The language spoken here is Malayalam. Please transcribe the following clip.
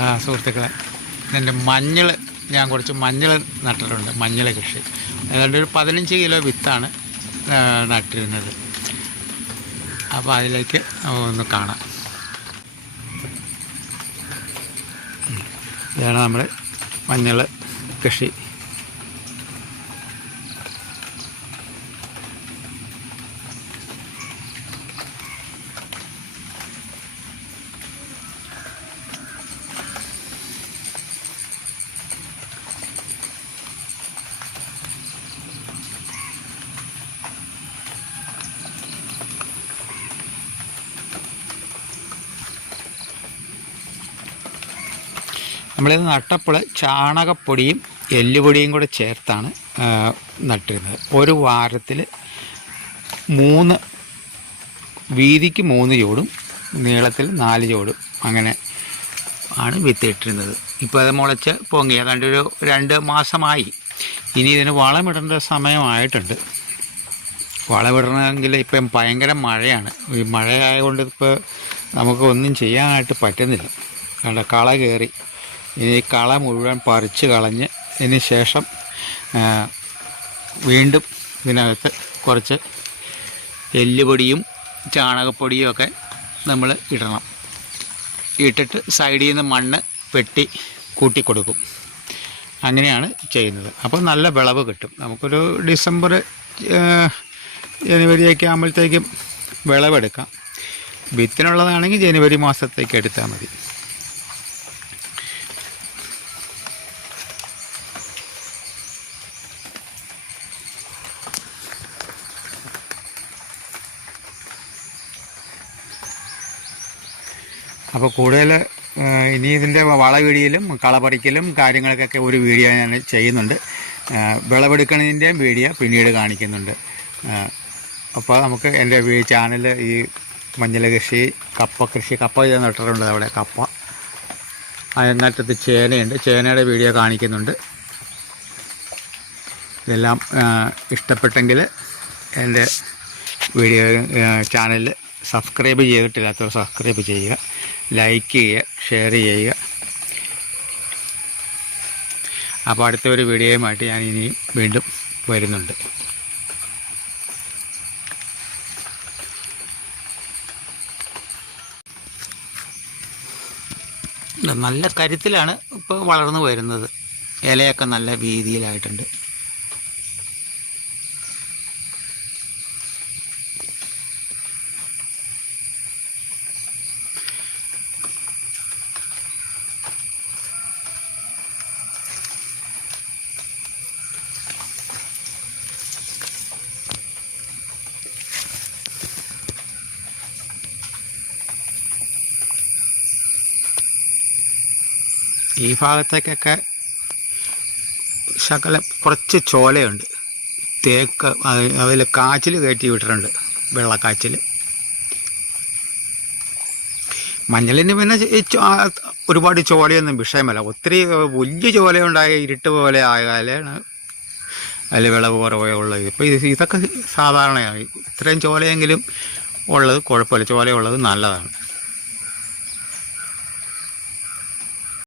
ആ സുഹൃത്തുക്കളെ എന്റെ മഞ്ഞൾ ഞാൻ കുറച്ച് മഞ്ഞൾ നട്ടിട്ടുണ്ട് മഞ്ഞൾ കൃഷി. ഏതാണ്ട് ഒരു പതിനഞ്ച് കിലോ വിത്താണ് നട്ടിരുന്നത്. അപ്പോൾ അതിലേക്ക് ഒന്ന് കാണാം. ഇതാണ് നമ്മൾ മഞ്ഞൾ കൃഷി. നമ്മളിത് നട്ടപ്പോൾ ചാണകപ്പൊടിയും എല്ലുപൊടിയും കൂടെ ചേർത്താണ് നട്ടിരുന്നത്. ഒരു വാരത്തിൽ മൂന്ന് വീതിക്ക് മൂന്ന് ചോടും നീളത്തിൽ നാല് ചോടും. അങ്ങനെ ആണ് വിത്തിട്ടിരുന്നത്. ഇപ്പോൾ അത് മുളച്ച് പൊങ്ങി ഏതാണ്ട് ഒരു രണ്ട് മാസമായി. ഇനി ഇതിന് വളമിടേണ്ട സമയമായിട്ടുണ്ട്. വളമിടണമെങ്കിൽ ഇപ്പം ഭയങ്കര മഴയാണ്. ഈ മഴയായതുകൊണ്ട് ഇപ്പോൾ നമുക്ക് ഒന്നും ചെയ്യാനായിട്ട് പറ്റുന്നില്ല. കണ്ട കള കയറി. ഇനി കള മുഴുവൻ പറിച്ച് കളഞ്ഞ് ഇതിന് ശേഷം വീണ്ടും ഇതിനകത്ത് കുറച്ച് എല്ലുപൊടിയും ചാണകപ്പൊടിയും ഒക്കെ നമ്മൾ ഇടണം. ഇട്ടിട്ട് സൈഡിൽ നിന്ന് മണ്ണ് വെട്ടി കൂട്ടിക്കൊടുക്കും അങ്ങനെയാണ് ചെയ്യുന്നത്. അപ്പോൾ നല്ല വിളവ് കിട്ടും. നമുക്കൊരു ഡിസംബർ ജനുവരിയൊക്കെ ആകുമ്പോഴത്തേക്കും വിളവെടുക്കാം. വിത്തിനുള്ളതാണെങ്കിൽ ജനുവരി മാസത്തേക്ക് എടുത്താൽ മതി. അപ്പോൾ കൂടുതൽ ഇനി ഇതിന്റെ വളവിടിയിലും കളപറിക്കലും കാര്യങ്ങൾക്കൊക്കെ ഒരു വീഡിയോ ഞാൻ ചെയ്യുന്നുണ്ട്. വിളവെടുക്കുന്നതിന്റെയും വീഡിയോ പിന്നീട് കാണിക്കുന്നുണ്ട്. അപ്പോൾ നമുക്ക് എന്റെ ചാനൽ ഈ മഞ്ഞൾ കൃഷി കപ്പ കൃഷി കപ്പ ചെയ്ത് നട്ടിട്ടുണ്ട് അവിടെ കപ്പ. അതിനകത്തത് ചേനയുണ്ട്. ചേനയുടെ വീഡിയോ കാണിക്കുന്നുണ്ട്. ഇതെല്ലാം ഇഷ്ടപ്പെട്ടെങ്കിൽ എന്റെ വീഡിയോ ചാനൽ സബ്സ്ക്രൈബ് ചെയ്തിട്ടില്ലാത്തവർ സബ്സ്ക്രൈബ് ചെയ്യുക. ലൈക്ക് ചെയ്യുക ഷെയർ ചെയ്യുക. അപ്പോൾ അടുത്ത ഒരു വീഡിയോയുമായിട്ട് ഞാൻ ഇനിയും വീണ്ടും വരുന്നുണ്ട്. നല്ല കരുത്തിലാണ് ഇപ്പോൾ വളർന്നു വരുന്നത്. ഇലയൊക്കെ നല്ല വീതിയിലായിട്ടുണ്ട്. ഈ ഭാഗത്തേക്കൊക്കെ ശകല കുറച്ച് ചോലയുണ്ട്. തേക്ക് അതിൽ കാച്ചിൽ കയറ്റി വിട്ടിട്ടുണ്ട് വെള്ളക്കാച്ചിൽ മഞ്ഞളിന് പിന്നെ ഒരുപാട് ചോലയൊന്നും വിഷയമല്ല. ഒത്തിരി വലിയ ചോലയുണ്ടായ ഇരുട്ട് പോലെ ആയാലാണ് അതിൽ വിളവ് കുറവേ ഉള്ളത് ഇപ്പോൾ ഇത് ഇതൊക്കെ സാധാരണയാണ് ഇത്രയും ചോലയെങ്കിലും ഉള്ളത് കുഴപ്പമില്ല. ചോലയുള്ളത് നല്ലതാണ്.